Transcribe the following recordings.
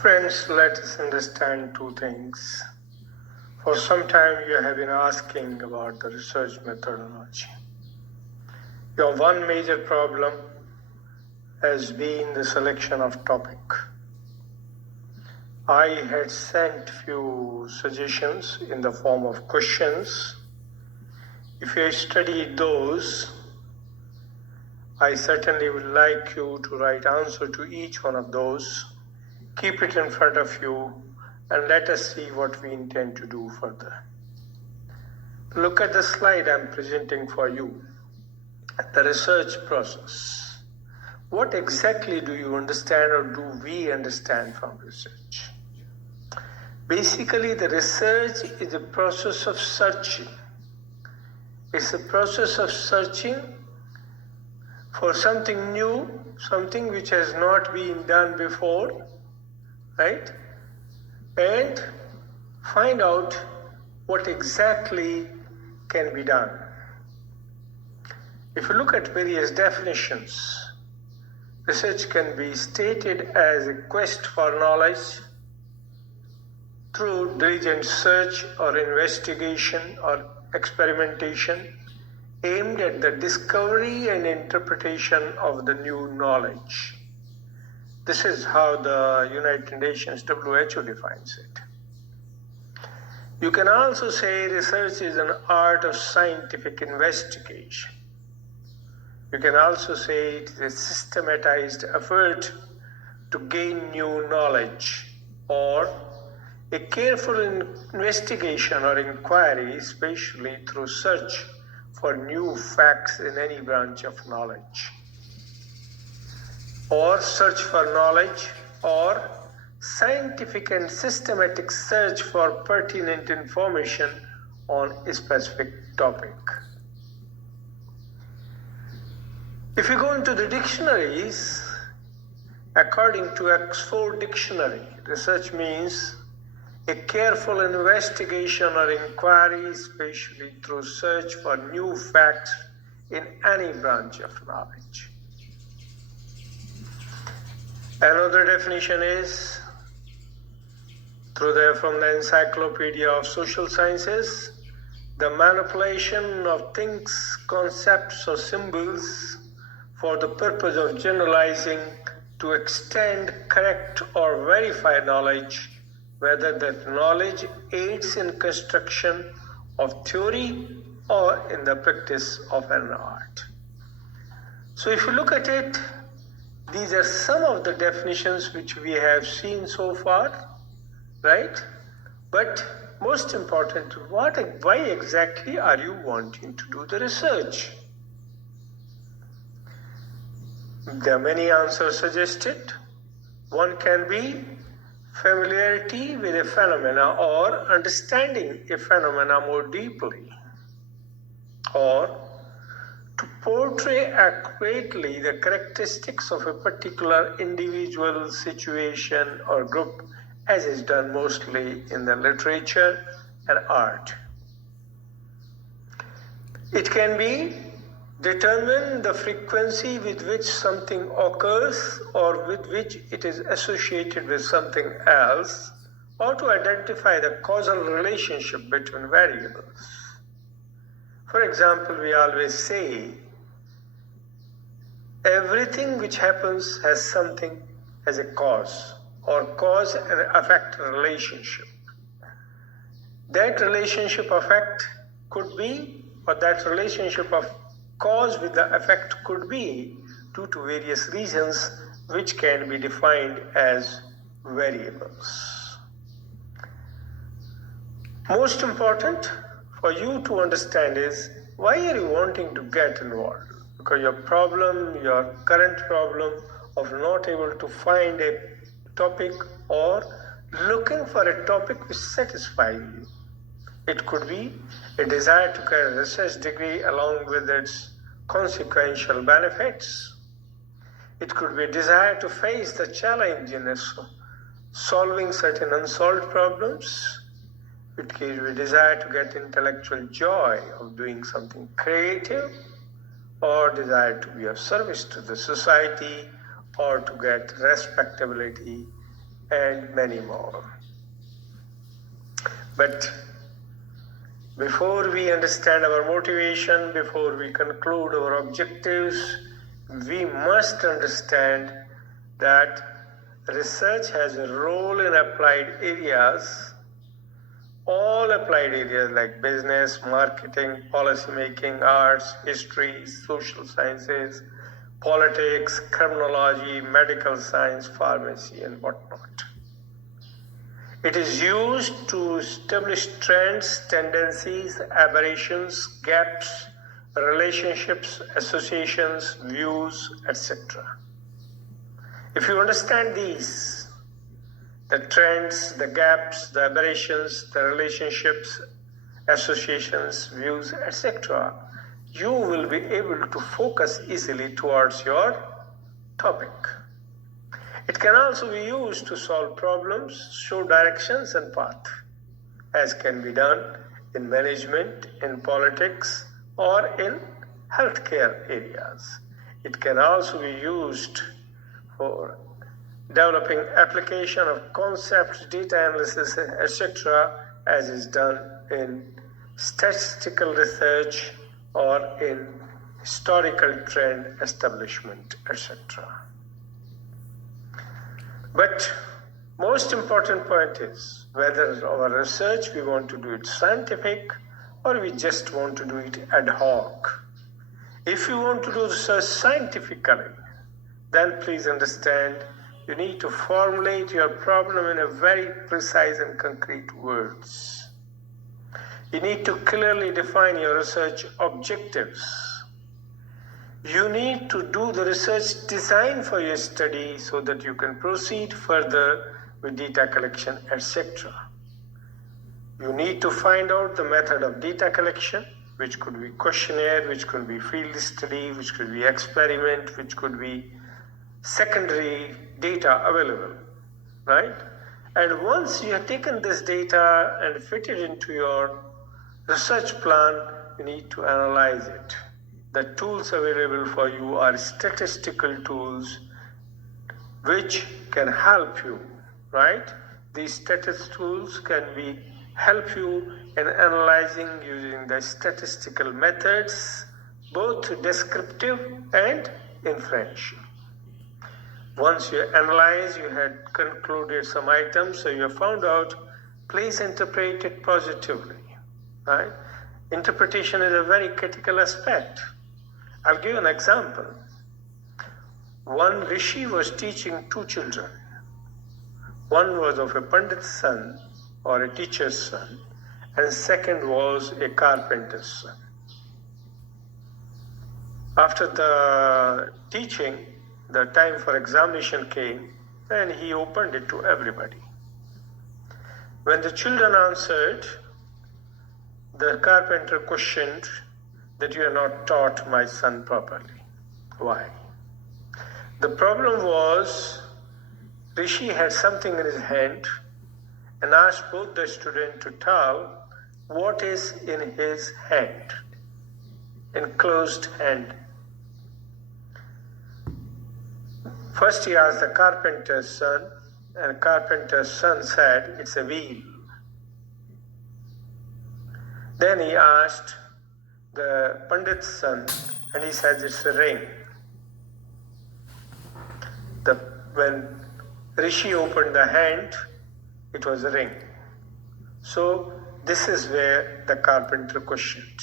Friends, let us understand two things. For some time you have been asking about the research methodology. Your one major problem has been the selection of topic. I had sent few suggestions in the form of questions. If you studied those, I certainly would like you to write answer to each one of those. Keep it in front of you and let us see what we intend to do further. Look at the slide I'm presenting for you. The research process. What exactly do you understand or do we understand from research? Basically, the research is a process of searching. It's a process of searching for something new, something which has not been done before, right? And find out what exactly can be done. If you look at various definitions, research can be stated as a quest for knowledge through diligent search or investigation or experimentation aimed at the discovery and interpretation of the new knowledge. This is how the United Nations WHO defines it. You can also say research is an art of scientific investigation. You can also say it is a systematized effort to gain new knowledge or a careful investigation or inquiry, especially through search for new facts in any branch of knowledge, or search for knowledge, or scientific and systematic search for pertinent information on a specific topic. If you go into the dictionaries, according to Oxford Dictionary, research means a careful investigation or inquiry, especially through search for new facts in any branch of knowledge. Another definition is from the Encyclopedia of Social Sciences, the manipulation of things, concepts, or symbols for the purpose of generalizing to extend, correct, or verify knowledge, whether that knowledge aids in construction of theory or in the practice of an art. So if you look at it, these are some of the definitions which we have seen so far, right? But most important, why exactly are you wanting to do the research? There are many answers suggested. One can be familiarity with a phenomena or understanding a phenomena more deeply, or to portray accurately the characteristics of a particular individual, situation, or group, as is done mostly in the literature and art. It can be determine the frequency with which something occurs or with which it is associated with something else, or to identify the causal relationship between variables. For example, we always say everything which happens has something as a cause, or cause and effect relationship. That relationship effect could be, or that relationship of cause with the effect could be due to various reasons which can be defined as variables. Most important for you to understand is why are you wanting to get involved? Because your current problem of not able to find a topic or looking for a topic which satisfies you. It could be a desire to get a research degree along with its consequential benefits. It could be a desire to face the challenge in solving certain unsolved problems. It could be a desire to get intellectual joy of doing something creative, or desire to be of service to the society, or to get respectability and many more. But before we understand our motivation, before we conclude our objectives, we must understand that research has a role in applied areas, all applied areas like business, marketing, policy making, arts, history, social sciences, politics, criminology, medical science, pharmacy, and whatnot. It is used to establish trends, tendencies, aberrations, gaps, relationships, associations, views, etc. If you understand these, the trends, the gaps, the aberrations, the relationships, associations, views, etc., you will be able to focus easily towards your topic. It can also be used to solve problems, show directions and path, as can be done in management, in politics, or in healthcare areas. It can also be used for developing application of concepts, data analysis, etc., as is done in statistical research or in historical trend establishment, etc. But most important point is whether our research we want to do it scientific or we just want to do it ad hoc. If you want to do research scientifically, then please understand you need to formulate your problem in a very precise and concrete words. You need to clearly define your research objectives. You need to do the research design for your study so that you can proceed further with data collection, etc. You need to find out the method of data collection, which could be questionnaire, which could be field study, which could be experiment, which could be secondary data available, right? And once you have taken this data and fit it into your research plan, you need to analyze it. The tools available for you are statistical tools which can help you, right? These statistical tools can help you in analyzing using the statistical methods, both descriptive and inferential. Once you analyze, you had concluded some items, so you have found out, please interpret it positively, right? Interpretation is a very critical aspect. I'll give an example. One rishi was teaching two children. One was of a pandit's son or a teacher's son, and second was a carpenter's son. After the teaching, the time for examination came, and he opened it to everybody. When the children answered, the carpenter questioned that you have not taught my son properly. Why? The problem was, Rishi had something in his hand and asked both the student to tell what is in his hand, enclosed hand. First he asked the carpenter's son, and the carpenter's son said, it's a wheel. Then he asked the pandit's son, and he said, it's a ring. When Rishi opened the hand, it was a ring. So this is where the carpenter questioned.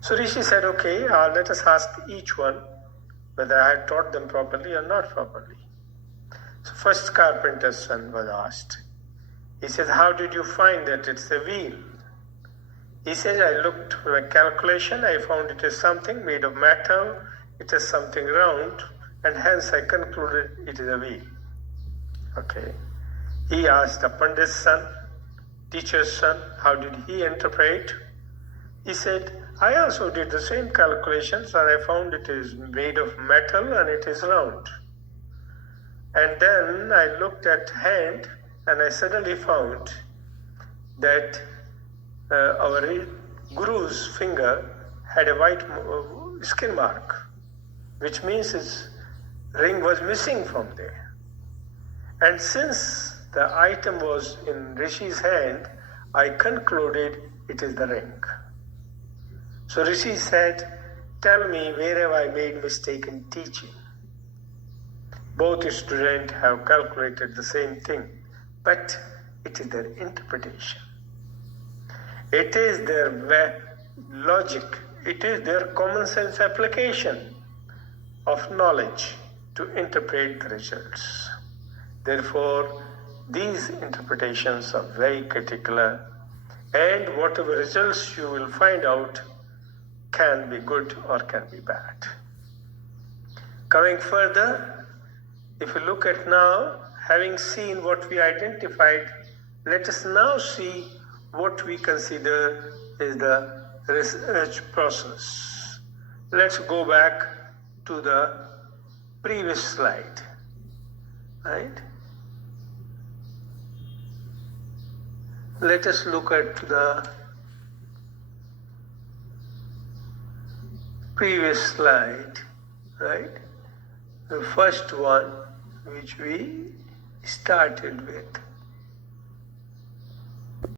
So Rishi said, okay, let us ask each one whether I had taught them properly or not properly. So first carpenter's son was asked. He says, how did you find that it's a wheel? He says, I looked for a calculation, I found it is something made of metal, it is something round, and hence I concluded it is a wheel. Okay. He asked the pandit's son, teacher's son, how did he interpret? He said, I also did the same calculations and I found it is made of metal and it is round. And then I looked at hand and I suddenly found that our guru's finger had a white skin mark, which means his ring was missing from there. And since the item was in Rishi's hand, I concluded it is the ring. So Rishi said, tell me where have I made mistake in teaching? Both students have calculated the same thing, but it is their interpretation. It is their logic. It is their common sense application of knowledge to interpret the results. Therefore, these interpretations are very critical, and whatever results you will find out can be good or can be bad. Coming further, if you look at now, having seen what we identified, let us now see what we consider is the research process. Let's go back to the previous slide, right? Let us look at the previous slide, right? The first one which we started with.